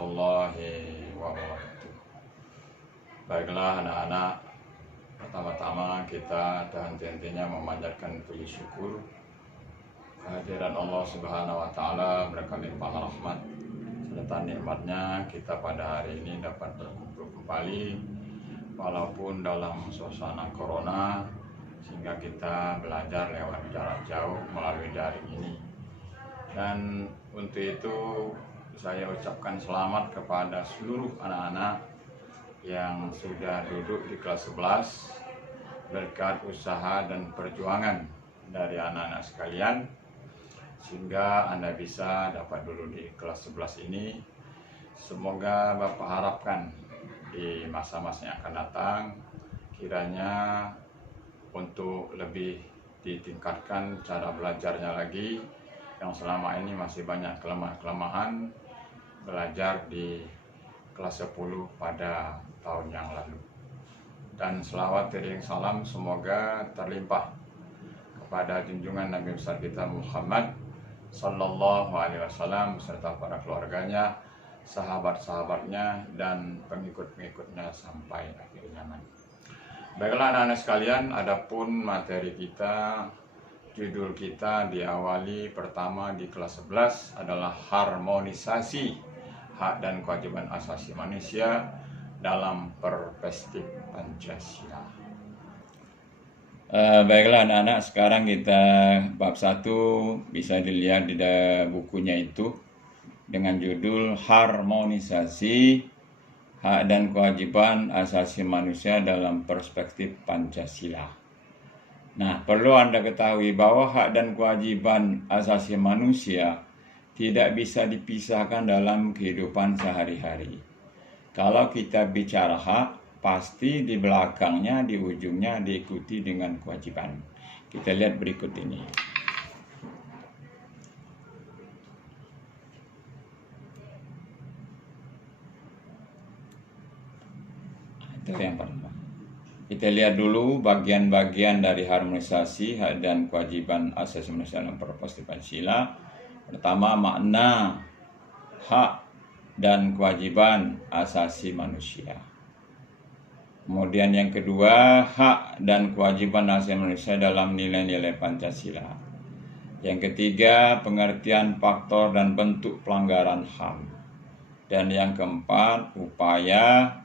warahmatullahi wabarakatuh. Baiklah anak-anak, pertama-tama kita henti-hentinya memanjatkan puji syukur kehadiran Allah Subhanahu wa Ta'ala, berkah limpah rahmat serta nikmatnya kita pada hari ini dapat berkumpul kembali walaupun dalam suasana corona, sehingga kita belajar lewat jarak jauh melalui daring ini. Dan untuk itu saya ucapkan selamat kepada seluruh anak-anak yang sudah duduk di kelas 11 berkat usaha dan perjuangan dari anak-anak sekalian, sehingga Anda bisa dapat duduk di kelas 11 ini. Semoga Bapak harapkan di masa-masa yang akan datang kiranya untuk lebih ditingkatkan cara belajarnya lagi, yang selama ini masih banyak kelemahan belajar di kelas 10 pada tahun yang lalu. Dan selawat iring salam semoga terlimpah kepada junjungan Nabi besar kita Muhammad Sallallahu Alaihi Wasallam beserta para keluarganya, sahabat-sahabatnya, dan pengikut-pengikutnya sampai akhir zaman. Baiklah anak-anak sekalian, adapun materi kita, judul kita diawali pertama di kelas 11 adalah harmonisasi hak dan kewajiban asasi manusia dalam perspektif Pancasila. Baiklah anak-anak, sekarang kita bab 1 bisa dilihat di bukunya itu dengan judul harmonisasi hak dan kewajiban asasi manusia dalam perspektif Pancasila. Nah, perlu Anda ketahui bahwa hak dan kewajiban asasi manusia tidak bisa dipisahkan dalam kehidupan sehari-hari. Kalau kita bicara hak, pasti di belakangnya, di ujungnya diikuti dengan kewajiban. Kita lihat berikut ini. Itu yang pertama. Kita lihat dulu bagian-bagian dari harmonisasi hak dan kewajiban asasi manusia dalam perspektif Pancasila. Pertama, makna hak dan kewajiban asasi manusia. Kemudian yang kedua, hak dan kewajiban asasi manusia dalam nilai-nilai Pancasila. Yang ketiga, pengertian faktor dan bentuk pelanggaran HAM. Dan yang keempat, upaya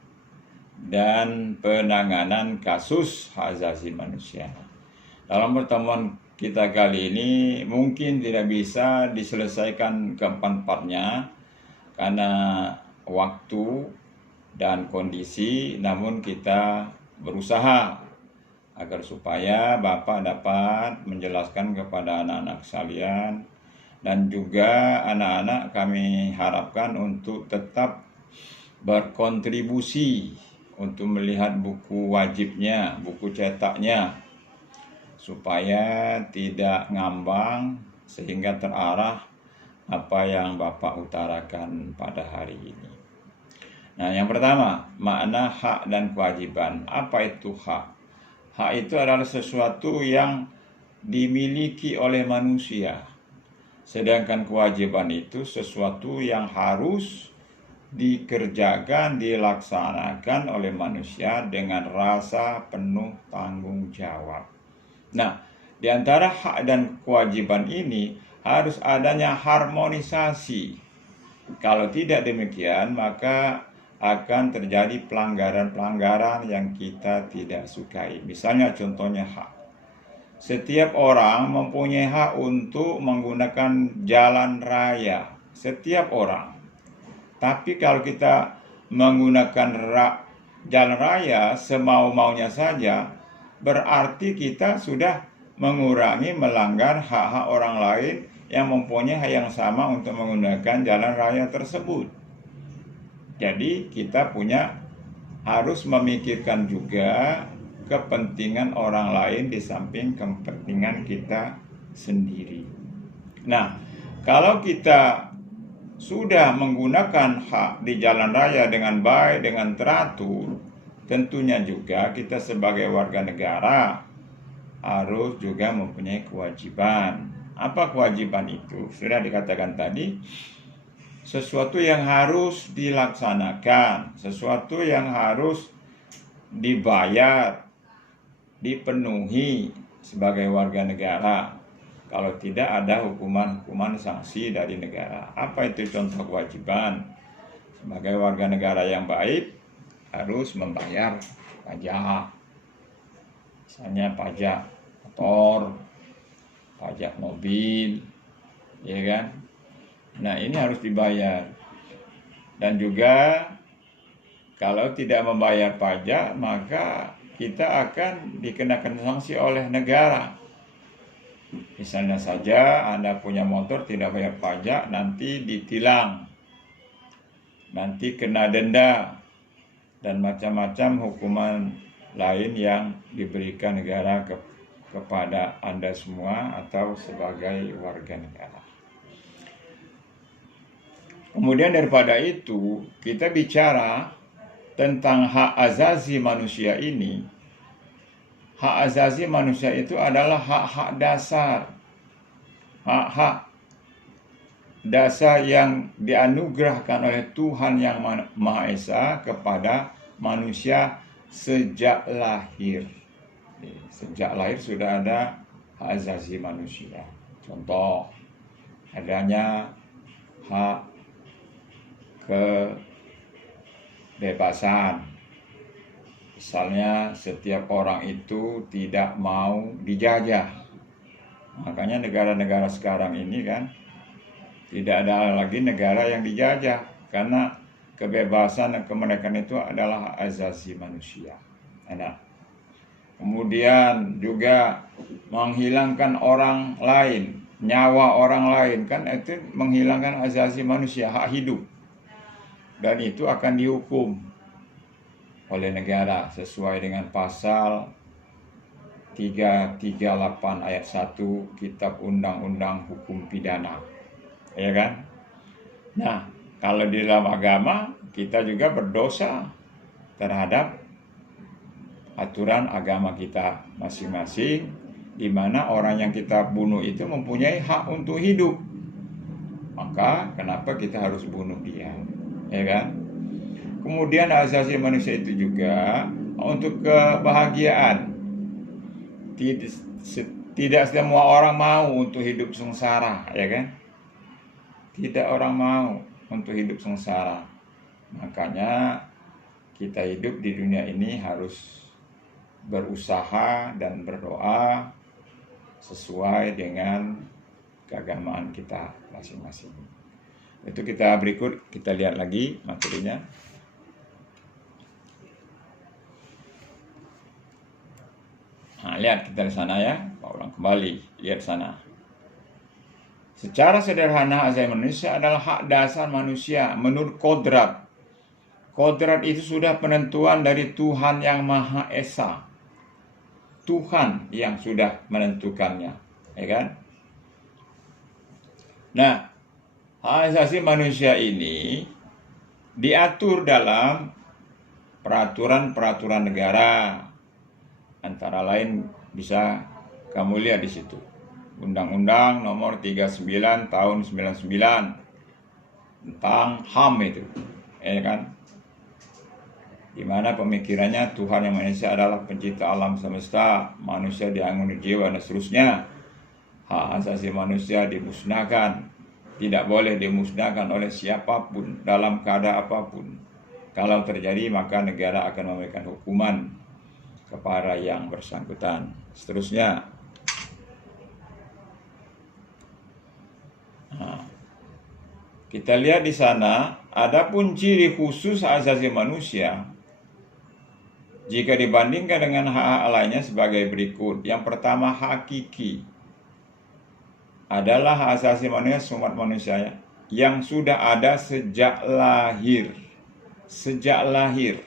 dan penanganan kasus hak asasi manusia. Dalam pertemuan kita kali ini mungkin tidak bisa diselesaikan keempat-empatnya karena waktu dan kondisi, namun kita berusaha agar supaya Bapak dapat menjelaskan kepada anak-anak sekalian, dan juga anak-anak kami harapkan untuk tetap berkontribusi untuk melihat buku wajibnya, buku cetaknya, supaya tidak ngambang sehingga terarah apa yang Bapak utarakan pada hari ini. Nah, yang pertama, makna hak dan kewajiban. Apa itu hak? Hak itu adalah sesuatu yang dimiliki oleh manusia. Sedangkan kewajiban itu sesuatu yang harus dikerjakan, dilaksanakan oleh manusia dengan rasa penuh tanggung jawab. Nah, di antara hak dan kewajiban ini harus adanya harmonisasi. Kalau tidak demikian, maka akan terjadi pelanggaran-pelanggaran yang kita tidak sukai. Misalnya contohnya hak. Setiap orang mempunyai hak untuk menggunakan jalan raya. Setiap orang. Tapi kalau kita menggunakan jalan raya semau-maunya saja, berarti kita sudah mengurangi, melanggar hak-hak orang lain yang mempunyai hak yang sama untuk menggunakan jalan raya tersebut. Jadi kita harus memikirkan juga kepentingan orang lain di samping kepentingan kita sendiri. Nah, kalau kita sudah menggunakan hak di jalan raya dengan baik, dengan teratur, tentunya juga kita sebagai warga negara harus juga mempunyai kewajiban. Apa kewajiban itu? Sudah dikatakan tadi, sesuatu yang harus dilaksanakan, sesuatu yang harus dibayar, dipenuhi sebagai warga negara. Kalau tidak ada hukuman sanksi dari negara. Apa itu contoh kewajiban? Sebagai warga negara yang baik harus membayar pajak. Misalnya pajak motor, pajak mobil, ya kan? Nah, ini harus dibayar. Dan juga kalau tidak membayar pajak, maka kita akan dikenakan sanksi oleh negara. Misalnya saja Anda punya motor tidak bayar pajak, nanti ditilang, nanti kena denda, dan macam-macam hukuman lain yang diberikan negara kepada Anda semua atau sebagai warga negara. Kemudian daripada itu, kita bicara tentang hak azazi manusia ini. Hak azazi manusia itu adalah hak-hak dasar. Hak-hak dasar yang dianugerahkan oleh Tuhan Yang Maha Esa kepada manusia sejak lahir. Sejak lahir sudah ada hak azazi manusia. Contoh, adanya hak kebebasan. Misalnya setiap orang itu tidak mau dijajah. Makanya negara-negara sekarang ini kan tidak ada lagi negara yang dijajah, karena kebebasan dan kemerdekaan itu adalah hak asasi manusia. Nah, kemudian juga menghilangkan orang lain, nyawa orang lain, kan itu menghilangkan hak asasi manusia, hak hidup. Dan itu akan dihukum oleh negara sesuai dengan pasal 338 ayat 1 Kitab Undang-Undang Hukum Pidana. Ya kan? Nah, kalau di dalam agama kita juga berdosa terhadap aturan agama kita masing-masing, di mana orang yang kita bunuh itu mempunyai hak untuk hidup. Maka kenapa kita harus bunuh dia? Ya kan? Kemudian asasi manusia itu juga untuk kebahagiaan. Tidak semua orang mau untuk hidup sengsara, ya kan? Tidak orang mau untuk hidup sengsara. Makanya kita hidup di dunia ini harus berusaha dan berdoa sesuai dengan keagamaan kita masing-masing. Itu kita berikut, kita lihat lagi materinya. Nah, lihat kita di sana ya, ulang kembali, lihat sana. Secara sederhana, asasi manusia adalah hak dasar manusia menurut kodrat. Kodrat itu sudah penentuan dari Tuhan Yang Maha Esa. Tuhan yang sudah menentukannya, ya kan? Nah, hak asasi manusia ini diatur dalam peraturan-peraturan negara. Antara lain bisa kamu lihat di situ. Undang-Undang Nomor 39 Tahun 99 tentang HAM itu, ya kan? Di mana pemikirannya Tuhan Yang Maha Esa adalah pencipta alam semesta, manusia dianguni jiwa dan seterusnya. Hak asasi manusia dimusnahkan, tidak boleh dimusnahkan oleh siapapun dalam keadaan apapun. Kalau terjadi maka negara akan memberikan hukuman kepada yang bersangkutan. Seterusnya, nah, kita lihat di sana, adapun ciri khusus hak asasi manusia jika dibandingkan dengan hak-hak lainnya sebagai berikut. Yang pertama, hakiki adalah hak asasi manusia umat manusia yang sudah ada sejak lahir. Sejak lahir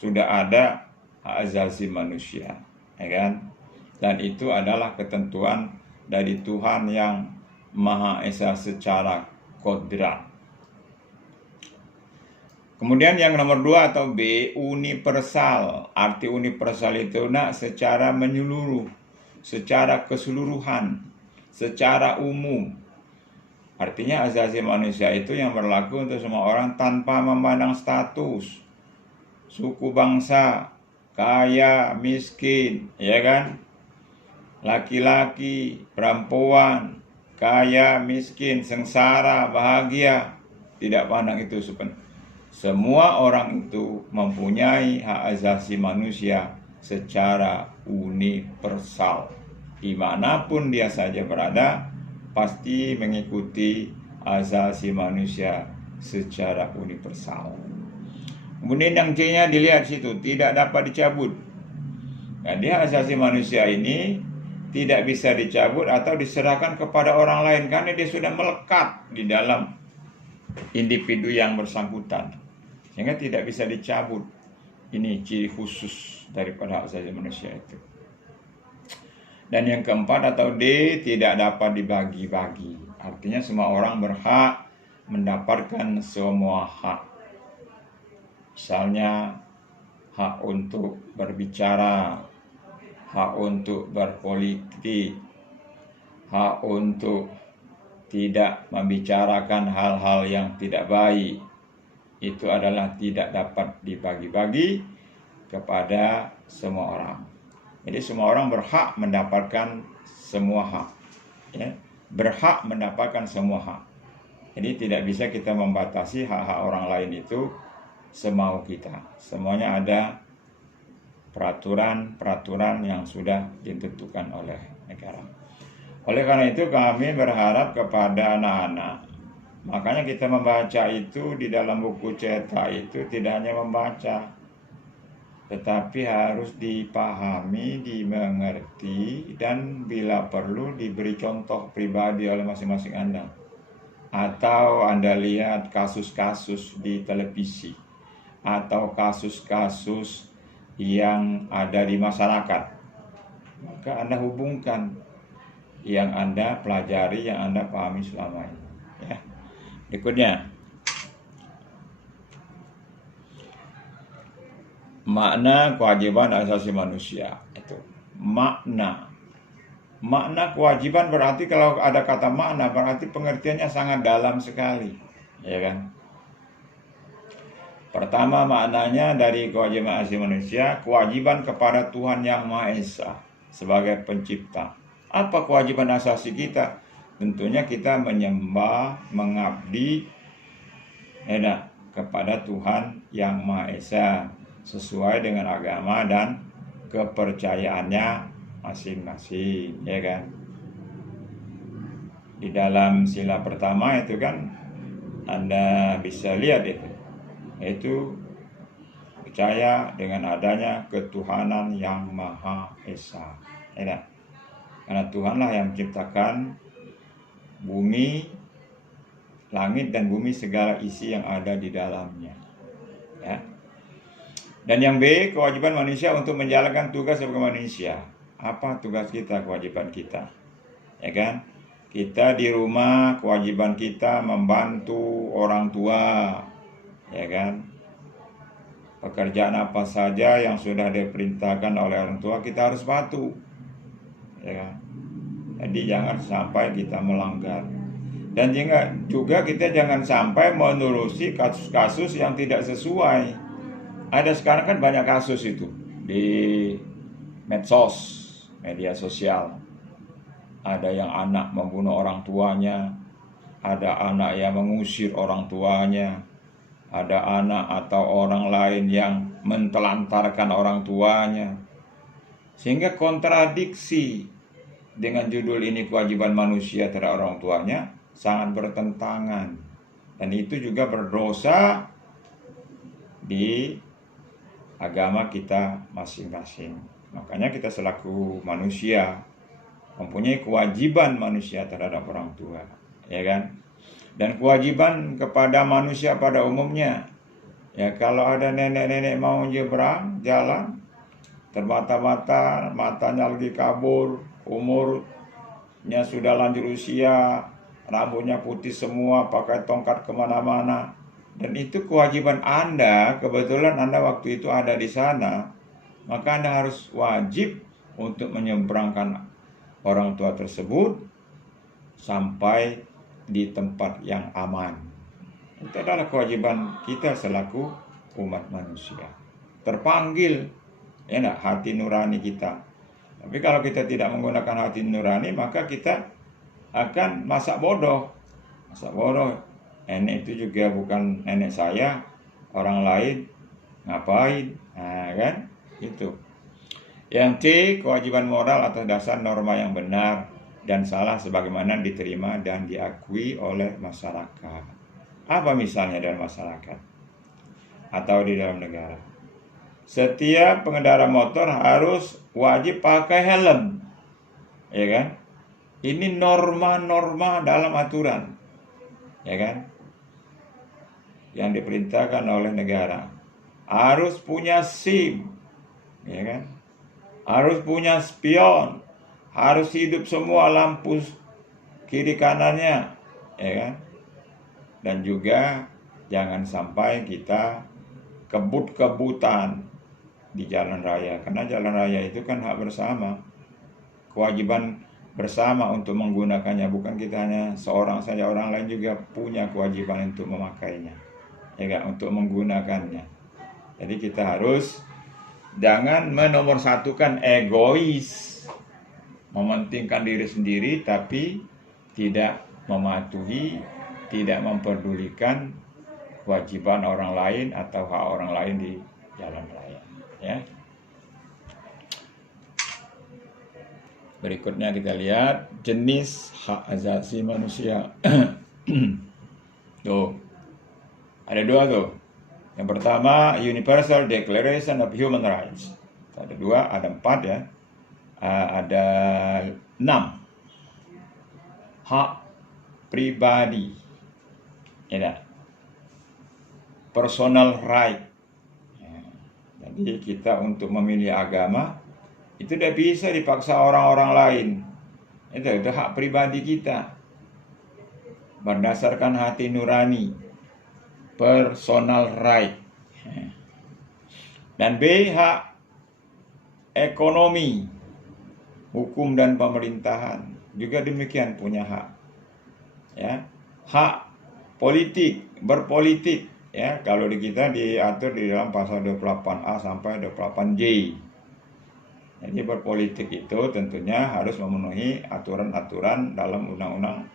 sudah ada hak asasi manusia, ya kan? Dan itu adalah ketentuan dari Tuhan Yang Maha Esa secara kodrat. Kemudian yang nomor 2 atau B, universal. Arti universal itu secara menyeluruh, secara keseluruhan, secara umum. Artinya asasi manusia itu yang berlaku untuk semua orang tanpa memandang status, suku bangsa, kaya, miskin, ya kan? Laki-laki, perempuan, kaya, miskin, sengsara, bahagia, tidak pandang itu sebenarnya. Semua orang itu mempunyai hak asasi manusia secara universal. Dimanapun dia saja berada, pasti mengikuti asasi manusia secara universal. Kemudian yang C-nya dilihat situ, tidak dapat dicabut. Nah, dia asasi manusia ini tidak bisa dicabut atau diserahkan kepada orang lain karena dia sudah melekat di dalam individu yang bersangkutan, sehingga tidak bisa dicabut. Ini ciri khusus daripada hak asasi manusia itu. Dan yang keempat atau D, tidak dapat dibagi-bagi. Artinya semua orang berhak mendapatkan semua hak. Misalnya hak untuk berbicara, hak untuk berpolitik, hak untuk tidak membicarakan hal-hal yang tidak baik. Itu adalah tidak dapat dibagi-bagi kepada semua orang. Jadi semua orang berhak mendapatkan semua hak, ya? Berhak mendapatkan semua hak. Jadi tidak bisa kita membatasi hak-hak orang lain itu semau kita. Semuanya ada peraturan yang sudah ditentukan oleh negara. Oleh karena itu kami berharap kepada anak-anak. Makanya kita membaca itu di dalam buku cetak itu tidak hanya membaca, tetapi harus dipahami, dimengerti, dan bila perlu diberi contoh pribadi oleh masing-masing Anda. Atau Anda lihat kasus-kasus di televisi, atau kasus-kasus yang ada di masyarakat, maka Anda hubungkan yang Anda pelajari, yang Anda pahami selama ini. Ya. Berikutnya, makna kewajiban asasi manusia. Itu makna kewajiban berarti kalau ada kata makna berarti pengertiannya sangat dalam sekali, ya kan? Pertama, maknanya dari kewajiban asasi manusia, kewajiban kepada Tuhan Yang Maha Esa sebagai pencipta. Apa kewajiban asasi kita? Tentunya kita menyembah, mengabdi kepada Tuhan Yang Maha Esa sesuai dengan agama dan kepercayaannya masing-masing, ya kan? Di dalam sila pertama itu kan Anda bisa lihat itu percaya dengan adanya ketuhanan Yang Maha Esa, ya kan? Karena Tuhanlah yang menciptakan bumi, langit dan bumi, segala isi yang ada di dalamnya, ya. Dan yang B, kewajiban manusia untuk menjalankan tugas sebagai manusia. Apa tugas kita, kewajiban kita? Ya kan? Kita di rumah, kewajiban kita membantu orang tua, ya kan? Pekerjaan apa saja yang sudah diperintahkan oleh orang tua kita harus patuh, ya kan? Jadi jangan sampai kita melanggar. Dan juga kita jangan sampai menerusi kasus-kasus yang tidak sesuai. Ada sekarang kan banyak kasus itu di medsos, media sosial. Ada yang anak membunuh orang tuanya, ada anak yang mengusir orang tuanya, ada anak atau orang lain yang mentelantarkan orang tuanya. Sehingga kontradiksi dengan judul ini, kewajiban manusia terhadap orang tuanya, sangat bertentangan. Dan itu juga berdosa di agama kita masing-masing. Makanya kita selaku manusia mempunyai kewajiban manusia terhadap orang tua, ya kan? Dan kewajiban kepada manusia pada umumnya. Ya, kalau ada nenek-nenek mau nyebrang jalan, terbata-bata, matanya lagi kabur, umurnya sudah lanjut usia, rambutnya putih semua, pakai tongkat kemana-mana. Dan itu kewajiban Anda, kebetulan Anda waktu itu ada di sana, maka Anda harus wajib untuk menyeberangkan orang tua tersebut sampai di tempat yang aman. Itu adalah kewajiban kita selaku umat manusia. Terpanggil, ya enggak, hati nurani kita. Tapi kalau kita tidak menggunakan hati nurani, maka kita akan masak bodoh. Masak bodoh. Nenek itu juga bukan nenek saya, orang lain ngapain? Nah, kan? Itu. Yang C, kewajiban moral atas dasar norma yang benar dan salah sebagaimana diterima dan diakui oleh masyarakat. Apa misalnya dalam masyarakat atau di dalam negara? Setiap pengendara motor harus wajib pakai helm, ya kan? Ini norma-norma dalam aturan, ya kan? Yang diperintahkan oleh negara. Harus punya SIM, ya kan? Harus punya spion, harus hidup semua lampu kiri kanannya, ya kan? Dan juga jangan sampai kita kebut-kebutan di jalan raya, karena jalan raya itu kan hak bersama, kewajiban bersama untuk menggunakannya, bukan kita hanya seorang saja, orang lain juga punya kewajiban untuk memakainya, ya kan? Untuk menggunakannya. Jadi kita harus jangan menomorsatukan egois, mementingkan diri sendiri, tapi tidak mematuhi, tidak memperdulikan kewajiban orang lain atau hak orang lain di jalan raya. Ya. Berikutnya kita lihat jenis hak asasi manusia. Tuh, ada dua tuh. Yang pertama, Universal Declaration of Human Rights. Ada dua, ada 4 ya. Ada 6. Hak pribadi. Ya, personal right. Ya. Jadi kita untuk memilih agama itu tidak bisa dipaksa orang-orang lain. Itu hak pribadi kita. Berdasarkan hati nurani. Personal right. Dan B, hak ekonomi, hukum dan pemerintahan juga demikian punya hak. Ya, hak politik, berpolitik. Ya, kalau di kita diatur di dalam pasal 28A sampai 28J. Jadi berpolitik itu tentunya harus memenuhi aturan-aturan dalam undang-undang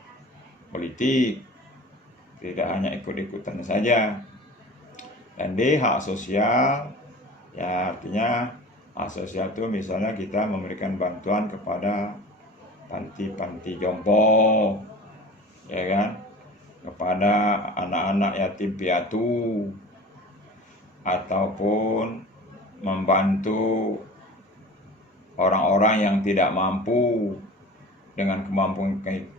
politik. Tidak hanya ikut-ikutan saja. Dan D, hak sosial. Ya, artinya hak sosial itu misalnya kita memberikan bantuan kepada panti-panti jompo, ya kan? Kepada anak-anak yatim piatu, ataupun membantu orang-orang yang tidak mampu dengan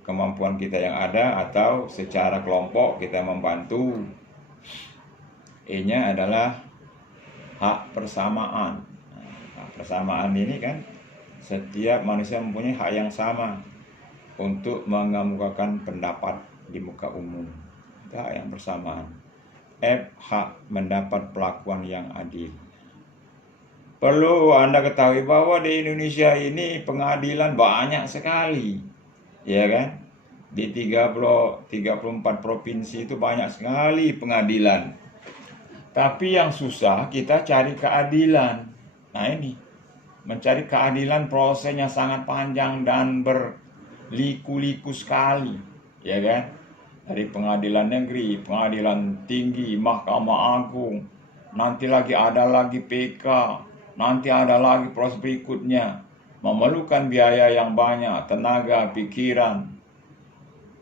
kemampuan kita yang ada, atau secara kelompok kita membantu. E-nya adalah hak persamaan. Hak persamaan ini kan setiap manusia mempunyai hak yang sama untuk mengemukakan pendapat di muka umum. Itu hak yang bersamaan. F, hak mendapat perlakuan yang adil. Perlu Anda ketahui bahwa di Indonesia ini pengadilan banyak sekali, ya kan? Di 34 provinsi itu banyak sekali pengadilan. Tapi yang susah kita cari keadilan. Nah ini, mencari keadilan prosesnya sangat panjang dan berliku-liku sekali, ya kan? Dari pengadilan negeri, pengadilan tinggi, Mahkamah Agung, nanti lagi ada lagi PK, nanti ada lagi proses berikutnya, memerlukan biaya yang banyak, tenaga, pikiran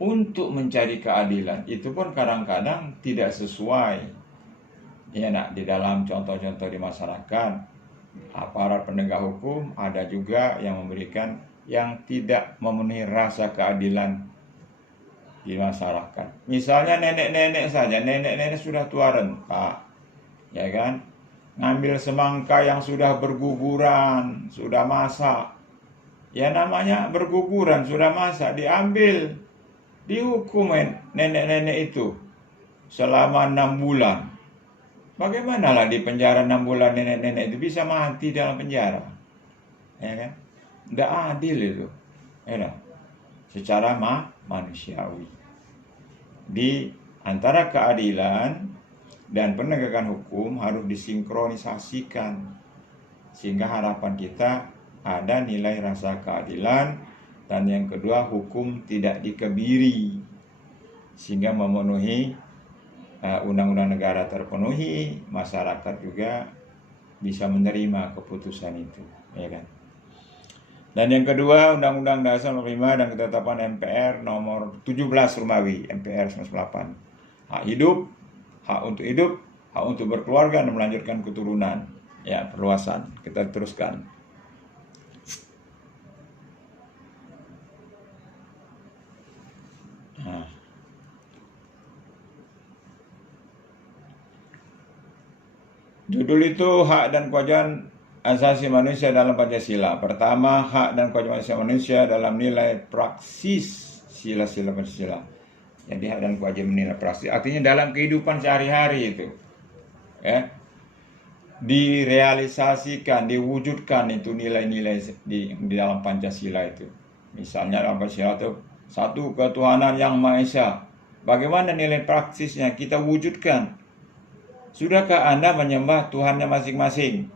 untuk mencari keadilan. Itu pun kadang-kadang tidak sesuai. Ya, nak, di dalam contoh-contoh di masyarakat, aparat penegak hukum ada juga yang memberikan yang tidak memenuhi rasa keadilan di masyarakat. Misalnya nenek-nenek saja, nenek-nenek sudah tua renta, ya kan? Ngambil semangka yang sudah berguguran, sudah masak. Ya namanya berguguran, sudah masak, diambil, dihukum nenek-nenek itu selama 6 bulan. Bagaimanalah di penjara 6 bulan nenek-nenek itu bisa mati dalam penjara, ya kan? Nggak adil itu, ya kan? Secara manusiawi. di antara keadilan dan penegakan hukum harus disinkronisasikan, sehingga harapan kita ada nilai rasa keadilan, dan yang kedua hukum tidak dikebiri, sehingga memenuhi undang-undang negara terpenuhi, masyarakat juga bisa menerima keputusan itu, ya kan? Dan yang kedua, Undang-Undang Dasar 45 dan ketetapan MPR nomor 17 Romawi, MPR 98. Hak hidup, hak untuk hidup, hak untuk berkeluarga dan melanjutkan keturunan. Ya, perluasan. Kita teruskan. Nah. Judul itu hak dan kewajiban asasi manusia dalam Pancasila. Pertama, hak dan kewajiban asasi manusia dalam nilai praksis sila-sila Pancasila. Jadi hak dan kewajiban nilai praksis artinya dalam kehidupan sehari-hari itu, ya, direalisasikan, diwujudkan itu nilai-nilai di dalam Pancasila itu. Misalnya dalam Pancasila itu satu ketuhanan yang Maha Esa. Bagaimana nilai praksisnya kita wujudkan? Sudahkah Anda menyembah Tuhannya masing-masing?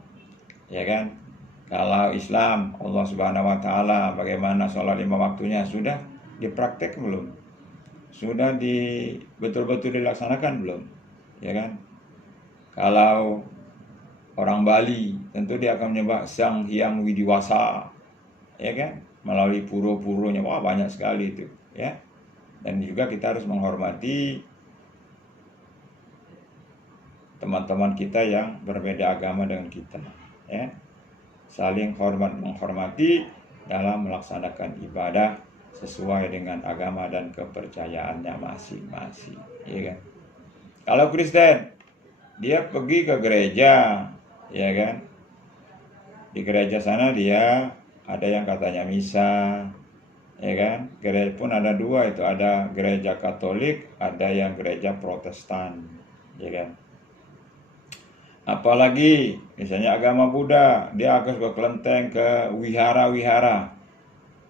Ya kan? Kalau Islam, Allah Subhanahu wa taala, bagaimana sholat 5 waktunya sudah dipraktek belum? Sudah betul-betul dilaksanakan belum? Ya kan? Kalau orang Bali, tentu dia akan menyembah Sang Hyang Widiwasa, ya kan? Melalui pura-puranya, wah banyak sekali itu, ya. Dan juga kita harus menghormati teman-teman kita yang berbeda agama dengan kita, ya. Saling menghormati dalam melaksanakan ibadah sesuai dengan agama dan kepercayaannya masing-masing, ya kan? Kalau Kristen, dia pergi ke gereja, ya kan? Di gereja sana dia ada yang katanya misa, ya kan? Gereja pun ada dua itu, ada gereja Katolik, ada yang gereja Protestan, ya kan? Apalagi misalnya agama Buddha, dia akan ke kelenteng, ke wihara-wihara,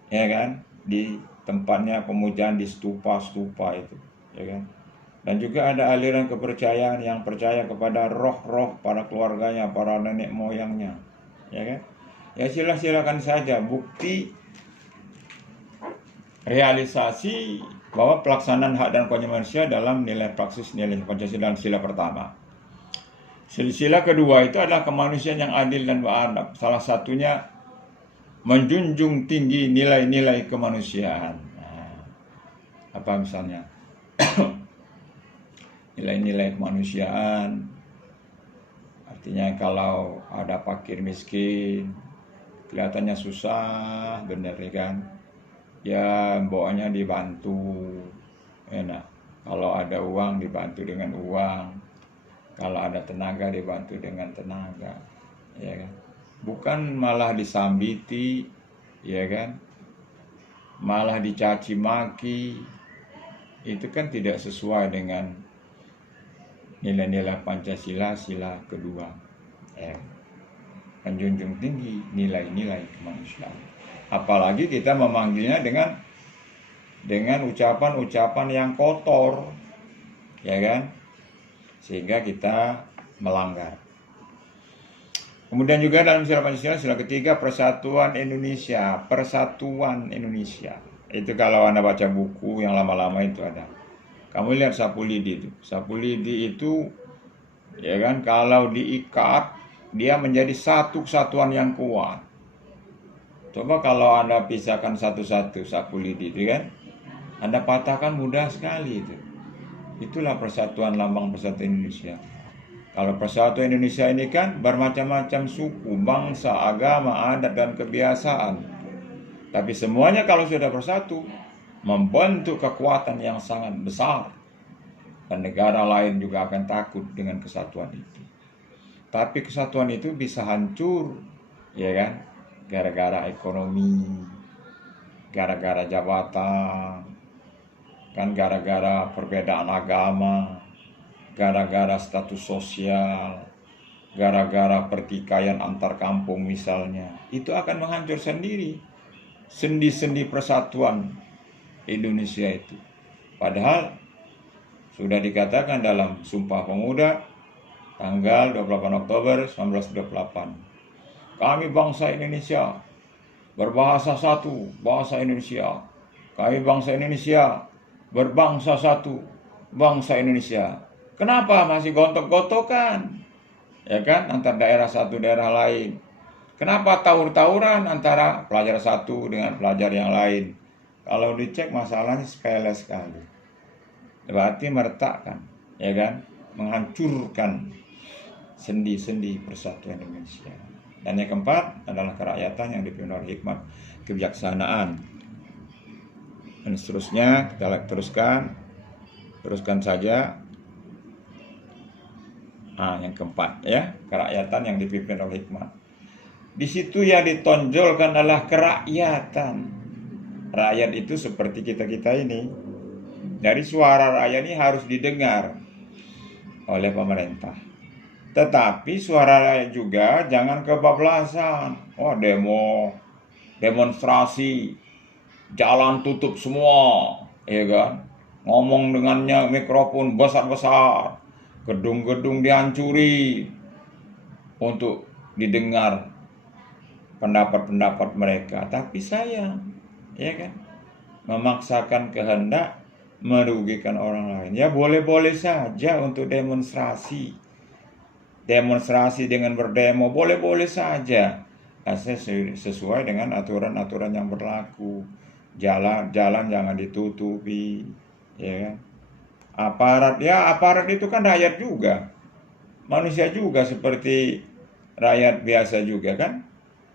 ya kan? Di tempatnya pemujaan di stupa-stupa itu, ya kan? Dan juga ada aliran kepercayaan yang percaya kepada roh-roh para keluarganya, para nenek moyangnya, ya kan? Ya silakan saja bukti realisasi bahwa pelaksanaan hak dan kewajiban manusia dalam nilai praksis nilai Pancasila dalam sila pertama. Sila kedua itu adalah kemanusiaan yang adil dan beradab. Salah satunya menjunjung tinggi nilai-nilai kemanusiaan. Nah, apa misalnya? Nilai-nilai kemanusiaan. Artinya kalau ada fakir miskin, kelihatannya susah, benar kan? Ya, bawaannya dibantu. Enak. Kalau ada uang dibantu dengan uang. Kalau ada tenaga dibantu dengan tenaga, ya kan? Bukan malah disambiti, ya kan? Malah dicaci maki. Itu kan tidak sesuai dengan nilai-nilai Pancasila sila kedua. Ya. Menjunjung tinggi nilai-nilai kemanusiaan. Apalagi kita memanggilnya dengan ucapan-ucapan yang kotor, ya kan? Sehingga kita melanggar. Kemudian juga dalam sila Pancasila, sila ketiga Persatuan Indonesia. Persatuan Indonesia. Itu kalau Anda baca buku yang lama-lama itu ada. Kamu lihat sapu lidi itu. Sapu lidi itu, ya kan, kalau diikat, dia menjadi satu kesatuan yang kuat. Coba kalau Anda pisahkan satu-satu sapu lidi itu kan, Anda patahkan mudah sekali itu. Itulah persatuan, lambang persatuan Indonesia. Kalau persatuan Indonesia ini kan bermacam-macam suku, bangsa, agama, adat, dan kebiasaan. Tapi semuanya kalau sudah bersatu, membentuk kekuatan yang sangat besar. Dan negara lain juga akan takut dengan kesatuan itu. Tapi kesatuan itu bisa hancur, ya kan? Gara-gara ekonomi, gara-gara jabatan, kan gara-gara perbedaan agama, gara-gara status sosial, gara-gara pertikaian antar kampung misalnya, itu akan menghancur sendiri sendi-sendi persatuan Indonesia itu. Padahal Sudah dikatakan dalam Sumpah Pemuda tanggal 28 Oktober 1928. Kami bangsa Indonesia berbahasa satu, bahasa Indonesia. Kami bangsa Indonesia berbangsa satu, bangsa Indonesia. Kenapa masih gontok-gontokan? Ya kan, antar daerah satu daerah lain. Kenapa tawur-tawuran antara pelajar satu dengan pelajar yang lain? Kalau dicek masalahnya sepele sekali. Berarti meretakkan, ya kan, menghancurkan sendi-sendi persatuan Indonesia. Dan yang keempat adalah kerakyatan yang dipimpin oleh hikmat kebijaksanaan. Dan seterusnya kita teruskan saja. Yang keempat ya, kerakyatan yang dipimpin oleh hikmat. Di situ yang ditonjolkan adalah kerakyatan. Rakyat itu seperti kita-kita ini. Dari suara rakyat ini harus didengar oleh pemerintah. Tetapi suara rakyat juga jangan kebablasan. Demonstrasi, jalan tutup semua, ya kan? Ngomong dengannya mikrofon besar-besar, gedung-gedung dihancuri untuk didengar pendapat-pendapat mereka. Tapi sayang, ya kan? Memaksakan kehendak merugikan orang lain. Ya boleh-boleh saja untuk demonstrasi. Demonstrasi dengan berdemo boleh-boleh saja. Sesuai dengan aturan-aturan yang berlaku. Jalan jangan ditutupi, ya kan? Aparat itu kan rakyat juga. Manusia juga seperti rakyat biasa juga kan.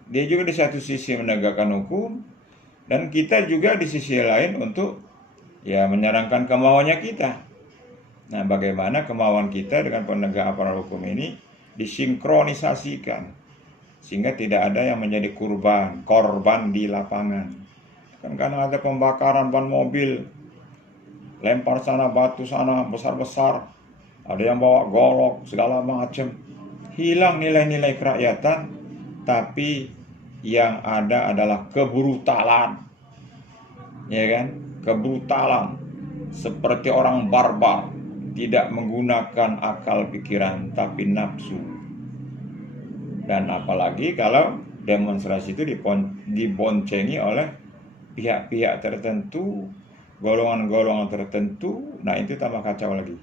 Dia juga di satu sisi menegakkan hukum, dan kita juga di sisi lain untuk menyarankan kemauannya kita. Nah, bagaimana kemauan kita dengan penegak aparat hukum ini disinkronisasikan sehingga tidak ada yang menjadi korban di lapangan. Kan karena ada pembakaran ban mobil, lempar sana batu sana besar-besar, ada yang bawa golok segala macam. Hilang nilai-nilai kerakyatan, tapi yang ada adalah kebrutalan. Ya kan? Kebrutalan seperti orang barbar, tidak menggunakan akal pikiran tapi nafsu. Dan apalagi kalau demonstrasi itu diboncengi oleh pihak-pihak tertentu, golongan-golongan tertentu. Nah, itu tambah kacau lagi,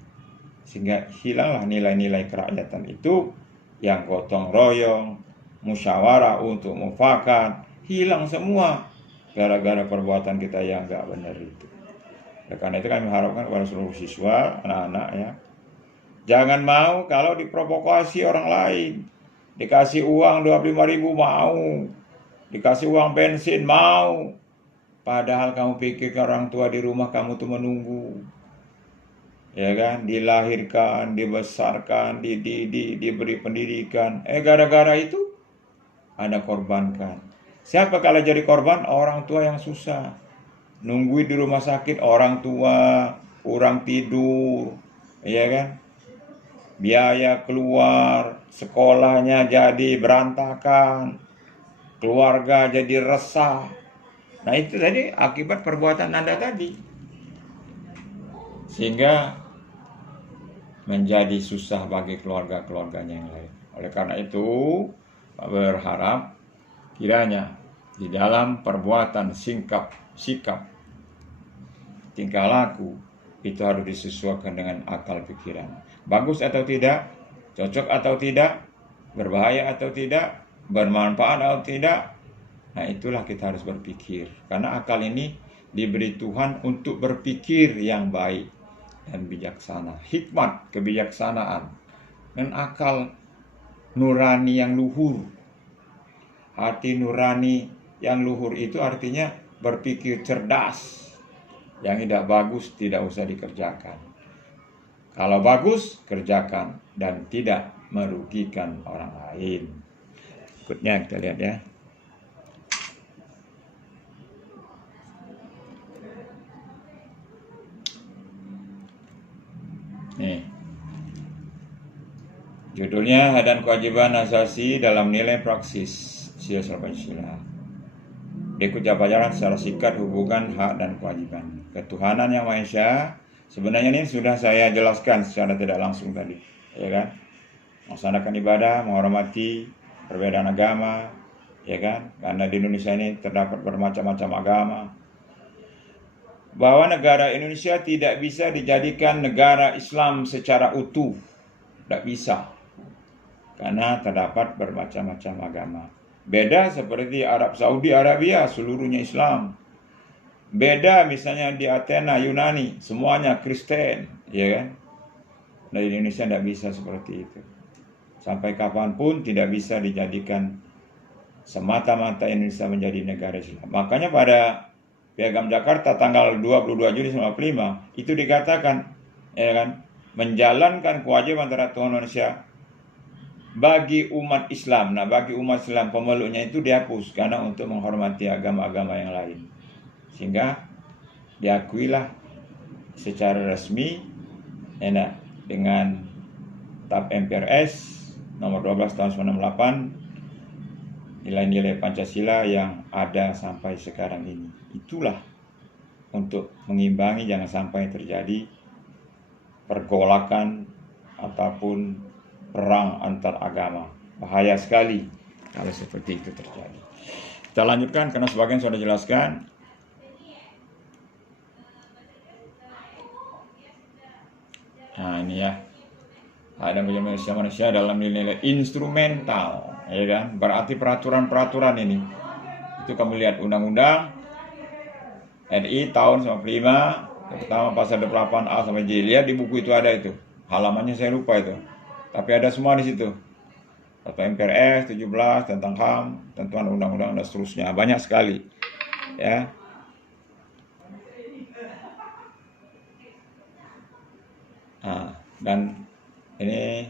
sehingga hilanglah nilai-nilai kerakyatan itu, yang gotong royong, musyawarah untuk mufakat, hilang semua gara-gara perbuatan kita yang gak benar itu. Karena itu kami harapkan kepada seluruh siswa, anak-anak ya, jangan mau kalau diprovokasi orang lain. Dikasih uang 25.000 mau, dikasih uang bensin mau, padahal kamu pikir orang tua di rumah kamu tuh menunggu, ya kan, dilahirkan, dibesarkan, diberi pendidikan. Gara-gara itu Anda korbankan. Siapa kalau jadi korban? Orang tua yang susah, nungguin di rumah sakit orang tua, kurang tidur, ya kan, biaya keluar, sekolahnya jadi berantakan, keluarga jadi resah. Nah, itu tadi akibat perbuatan Anda tadi, sehingga menjadi susah bagi keluarga-keluarganya yang lain. Oleh karena itu, berharap kiranya di dalam perbuatan, sikap, tingkah laku itu harus disesuaikan dengan akal pikiran. Bagus atau tidak, cocok atau tidak, berbahaya atau tidak, bermanfaat atau tidak. Nah, itulah kita harus berpikir. Karena akal ini diberi Tuhan untuk berpikir yang baik dan bijaksana. Hikmat, kebijaksanaan, dan akal nurani yang luhur. Hati nurani yang luhur itu artinya berpikir cerdas. Yang tidak bagus tidak usah dikerjakan. Kalau bagus, kerjakan dan tidak merugikan orang lain. Berikutnya kita lihat ya. Nih. Judulnya Hak dan Kewajiban Asasi dalam Nilai Praksis Sila Pancasila. Berikut jawaban secara singkat hubungan hak dan kewajiban. Ketuhanan Yang Maha Esa Sebenarnya ini sudah saya jelaskan secara tidak langsung tadi, ya kan? Melaksanakan ibadah, menghormati perbedaan agama, ya kan? Karena di Indonesia ini terdapat bermacam-macam agama. Bahwa negara Indonesia tidak bisa dijadikan negara Islam secara utuh, tidak bisa, karena terdapat bermacam-macam agama. Beda seperti Arab Saudi Arabia, seluruhnya Islam. Beda misalnya di Athena, Yunani, semuanya Kristen, ya kan? Nah, di Indonesia tidak bisa seperti itu. Sampai kapanpun tidak bisa dijadikan semata-mata Indonesia menjadi negara Islam. Makanya pada Piagam Jakarta tanggal 22 Juni 1945 itu dikatakan, ya kan, menjalankan kewajiban terhadap Tuhan Indonesia bagi umat Islam. Nah, bagi umat Islam pemeluknya itu dihapus karena untuk menghormati agama-agama yang lain. Sehingga diakuilah secara resmi dengan TAP MPRS nomor 12 tahun 1998, nilai-nilai Pancasila yang ada sampai sekarang ini. Itulah untuk mengimbangi jangan sampai terjadi pergolakan ataupun perang antar agama. Bahaya sekali kalau seperti itu terjadi. Kita lanjutkan karena sebagian sudah dijelaskan. Nah, ini ya, ada manusia dalam nilai instrumental, ya kan? Berarti peraturan-peraturan ini. Itu kamu lihat Undang-Undang RI tahun 95, pertama pasal 28A sampai J. Lihat di buku itu ada itu. Halamannya saya lupa itu. Tapi ada semua di situ. Atau MPRS 17 tentang HAM, tentuan undang-undang dan seterusnya. Banyak sekali. Ya. Nah, dan ini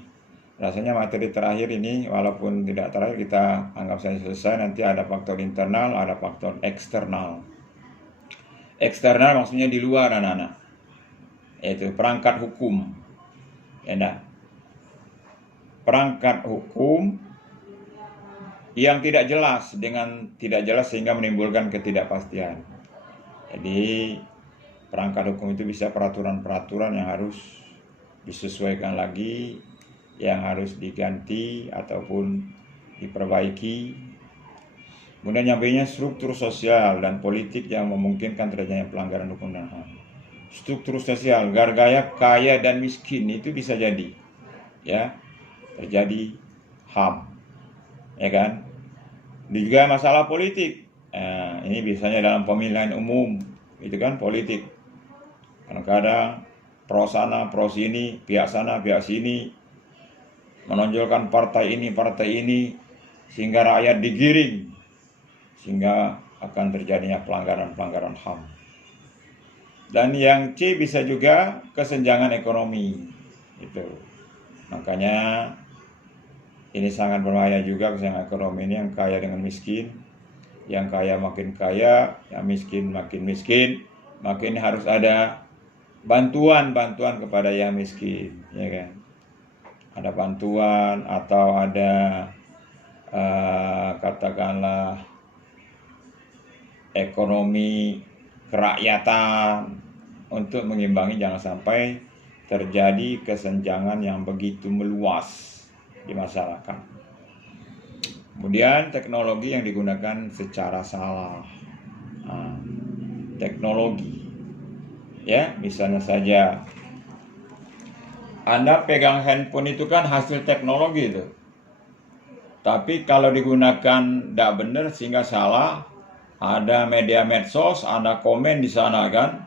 rasanya materi terakhir ini, walaupun tidak terakhir, kita anggap saja selesai. Nanti ada faktor internal, ada faktor eksternal. Eksternal maksudnya di luar anak-anak, yaitu perangkat hukum. Ya, perangkat hukum yang tidak jelas, dengan tidak jelas sehingga menimbulkan ketidakpastian. Jadi perangkat hukum itu bisa peraturan-peraturan yang harus disesuaikan lagi, yang harus diganti ataupun diperbaiki. Kemudian nyampainya struktur sosial dan politik yang memungkinkan terjadinya pelanggaran hukum dan HAM. Struktur sosial, gargaya kaya dan miskin itu bisa jadi, ya, terjadi HAM, ya kan? Juga masalah politik. Ini biasanya dalam pemilihan umum, itu kan politik. Kadang-kadang pro sana, pro sini, pihak sana, pihak sini, menonjolkan partai ini, sehingga rakyat digiring, sehingga akan terjadinya pelanggaran-pelanggaran HAM. Dan yang C bisa juga kesenjangan ekonomi, itu. Makanya ini sangat berbahaya juga kesenjangan ekonomi ini, yang kaya dengan miskin, yang kaya makin kaya, yang miskin makin miskin, makin harus ada bantuan kepada yang miskin, ya kan? Ada bantuan atau ada katakanlah ekonomi kerakyatan untuk mengimbangi jangan sampai terjadi kesenjangan yang begitu meluas di masyarakat. Kemudian teknologi yang digunakan secara salah. Teknologi, ya, misalnya saja Anda pegang handphone itu kan hasil teknologi itu. Tapi kalau digunakan tidak benar sehingga salah, ada media medsos, ada komen di sana kan,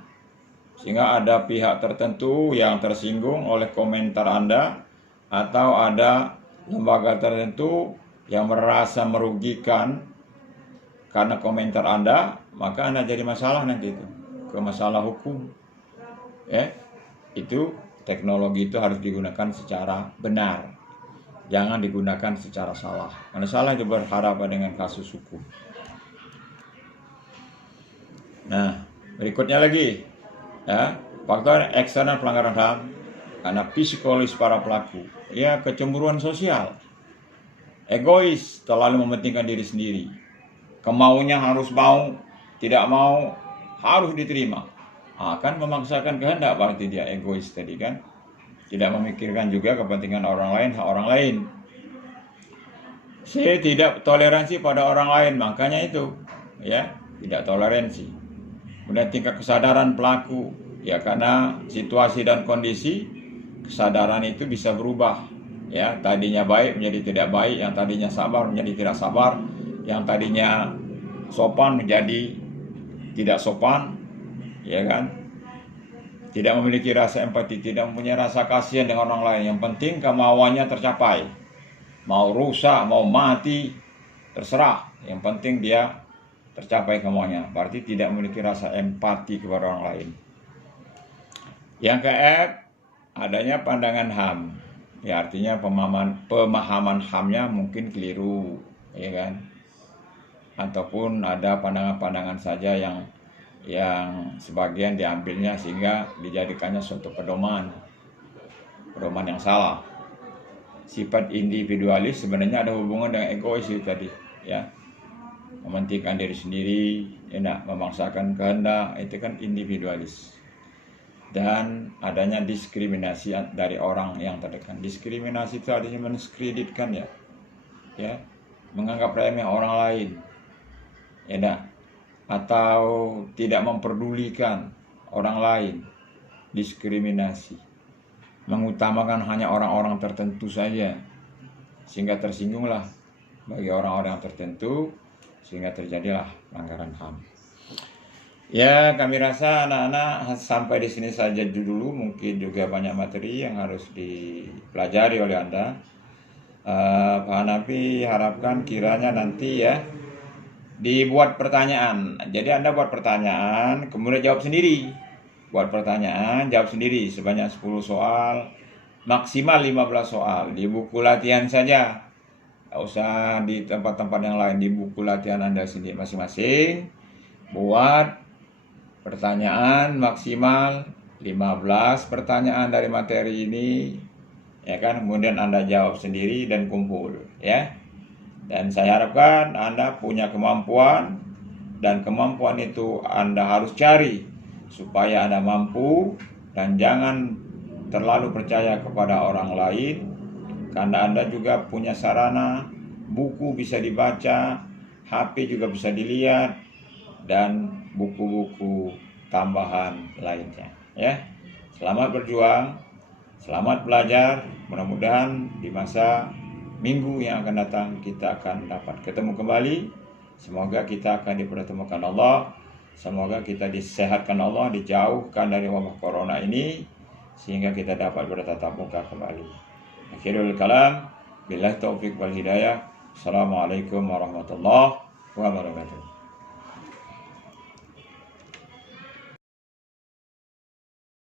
sehingga ada pihak tertentu yang tersinggung oleh komentar Anda, atau ada lembaga tertentu yang merasa merugikan karena komentar Anda, maka Anda jadi masalah nanti itu, ke masalah hukum. Itu teknologi itu harus digunakan secara benar, jangan digunakan secara salah. Karena salah itu berhadapan dengan kasus hukum. Nah, berikutnya lagi, ya, faktor eksternal pelanggaran HAM karena psikologis para pelaku, ya, kecemburuan sosial, egois, terlalu mementingkan diri sendiri, kemaunya harus mau, tidak mau harus diterima. akan memaksakan kehendak, berarti dia egois tadi kan, tidak memikirkan juga kepentingan orang lain, hak orang lain. Saya tidak toleransi pada orang lain, makanya itu ya, tidak toleransi. Kemudian tingkat kesadaran pelaku, ya karena situasi dan kondisi, kesadaran itu bisa berubah. Ya, tadinya baik menjadi tidak baik, yang tadinya sabar menjadi tidak sabar, yang tadinya sopan menjadi tidak sopan, ya kan? Tidak memiliki rasa empati, tidak mempunyai rasa kasihan dengan orang lain. Yang penting kemauannya tercapai. Mau rusak, mau mati, terserah. Yang penting dia tercapai kemauannya. Berarti tidak memiliki rasa empati kepada orang lain. Yang ke-F, adanya pandangan HAM. Ya, artinya pemahaman HAM-nya mungkin keliru, ya kan? Ataupun ada pandangan-pandangan saja yang sebagian diambilnya sehingga dijadikannya suatu pedoman yang salah. Sifat individualis sebenarnya ada hubungan dengan egois itu tadi, ya. Mementingkan diri sendiri, memaksakan kehendak, itu kan individualis. Dan adanya diskriminasi dari orang yang terdekat. Diskriminasi itu artinya mendiskreditkan, ya, menganggap remeh orang lain, atau tidak memperdulikan orang lain. Diskriminasi, mengutamakan hanya orang-orang tertentu saja, sehingga tersinggunglah bagi orang-orang tertentu, sehingga terjadilah pelanggaran HAM. Ya, kami rasa anak-anak sampai di sini saja dulu. Mungkin juga banyak materi yang harus dipelajari oleh Anda. Pak Hanafi harapkan kiranya nanti ya dibuat pertanyaan. Jadi Anda buat pertanyaan, kemudian jawab sendiri. Buat pertanyaan, jawab sendiri sebanyak 10 soal, maksimal 15 soal. Di buku latihan saja. Nggak usah di tempat-tempat yang lain, di buku latihan Anda sendiri masing-masing. Buat pertanyaan maksimal 15 pertanyaan dari materi ini, ya kan? Kemudian Anda jawab sendiri dan kumpul, ya. Dan saya harapkan Anda punya kemampuan, dan kemampuan itu Anda harus cari supaya Anda mampu, dan jangan terlalu percaya kepada orang lain, karena Anda juga punya sarana, buku bisa dibaca, HP juga bisa dilihat, dan buku-buku tambahan lainnya, ya. Selamat berjuang, selamat belajar. Mudah-mudahan di masa minggu yang akan datang kita akan dapat ketemu kembali. Semoga kita akan dipertemukan Allah, semoga kita disehatkan Allah, dijauhkan dari wabah corona ini, sehingga kita dapat bertatap muka kembali. Akhirul kalam, billahi taufiq wal hidayah. Assalamualaikum warahmatullahi wabarakatuh.